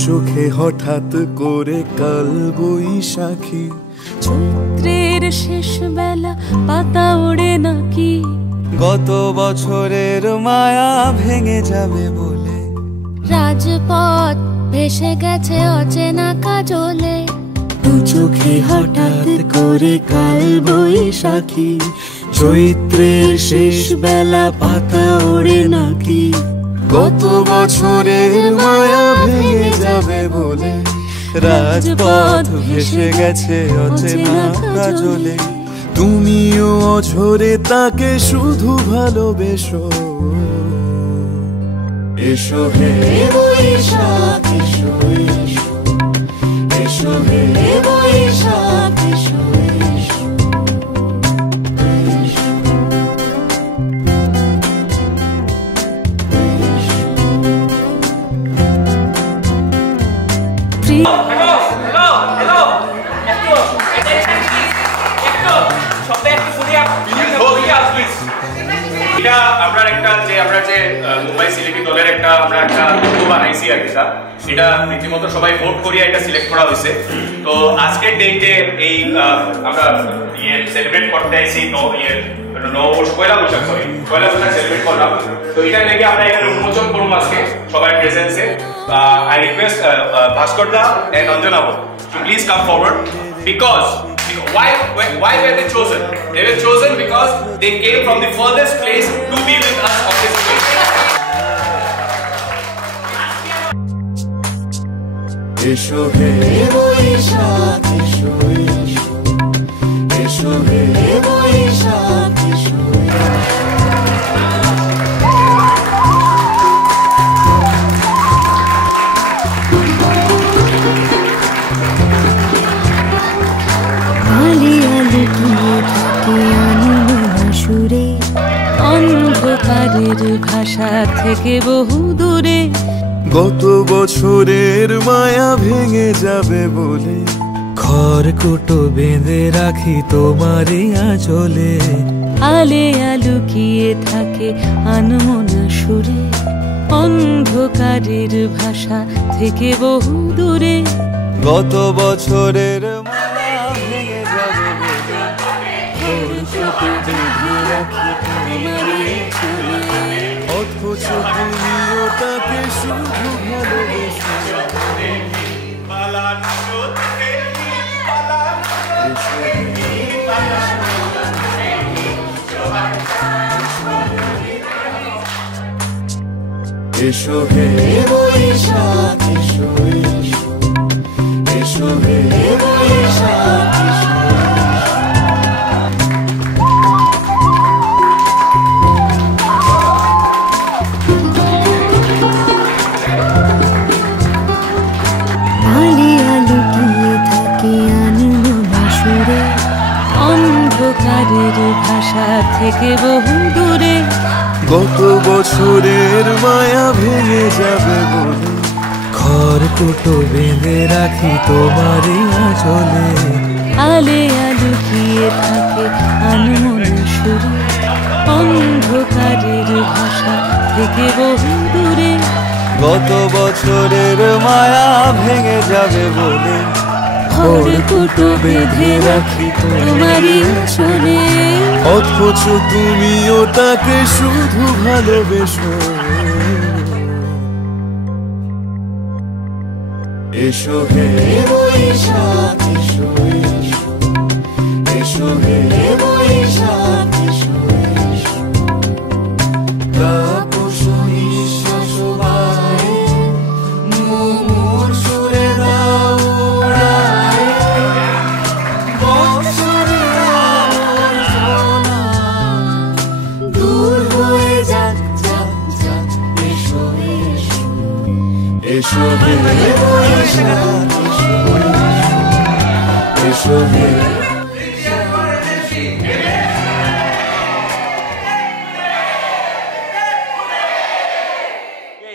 চোখে হঠাৎ করে কাল বৈশাখী, চৈত্রের শেষ বেলা পাতা ওড়ে নাকি, গত বছরের মায়া ভেঙে যাবে বলে, রাজপথ ভেসে গেছে অচেনা কাজলে, দু চোখে হঠাৎ করে কাল বৈশাখী, চৈত্রের শেষ বেলা পাতা ওড়ে নাকি, গত বছরের মায়া ভেঙে যাবে বলে, রাজপথ ভেসে গেছে অচেনা কাজলে, তুমিও অঝরে তাকে শুধু ভালোবেসো। এসো হে বৈশাখ এসো এসো, এসো হে বৈশাখ এসো এসো। এটা আমরা যে মুম্বাই সিলেটি দলের একটা লোগো বানাইছি আর এটা রীতিমতো সবাই ভোট করিয়া এটা সিলেক্ট করা হয়েছে। তো আজকের ডেটে এই আমরা সেলিব্রেট করতে আইছি পয়লা বৈশাখ সেলিব্রেট করলাম। তো এটা লেগে আমরা এখানে উন্মোচন করবো আজকে সবার প্রেজেন্সে। I request Bhaskar da and Anjana to please come forward because why were they chosen? They were chosen because they came from the furthest place to be with us on this place. Esho he boishakh esho esho, esho he boishakh esho সুরে, অন্ধকারের ভাষা থেকে বহু দূরে, গত বছরের মায়া ভেঙে যাবে বলে, খড়কুটো বেঁধে রাখি তোমারই আঁচলে, আলে আলুকিয়ে থাকে আনমনা সুরে, অন্ধকারের ভাষা থেকে বহু দূরে, গত বছরের মায়া ভেঙে যাবে বলে, খড়কুটো বেঁধে রাখি তোমারই আঁচলে, অথচ তুমিও তাকে শুধু ভালোবেসো। এসো হে বৈশাখ এসো এসো, এসো হে বৈশাখ এসো। অন্ধকারের ভাষা থেকে বহু দূরে, গত বছরের মায়া ভেঙে যাবে বলে, খড়কুটো বেঁধে রাখি তোমারই আঁচলে, আলে আলুকিয়ে থাকে আনমনা সুরে, অন্ধকারের ভাষা থেকে বহু দূরে, গত বছরের মায়া ভেঙে যাবে বলে, খড়কুটো বেঁধে রাখি তোমারই আঁচলে, অথচ তুমিও তাকে শুধু ভালোবেসো। এসো হে বৈশাখ এসো এসো, এসো হে বৈশাখ এসো এসো। তাপস নিঃশ্বাস বায়ে, মুমুর সুরে দাও উড়ায়ে, বৎসরের আবর্জনা দূর হয়ে যাক যাক যাক। এসো এসো, এসো হে বৈশাখ এসো এসো, এসো হে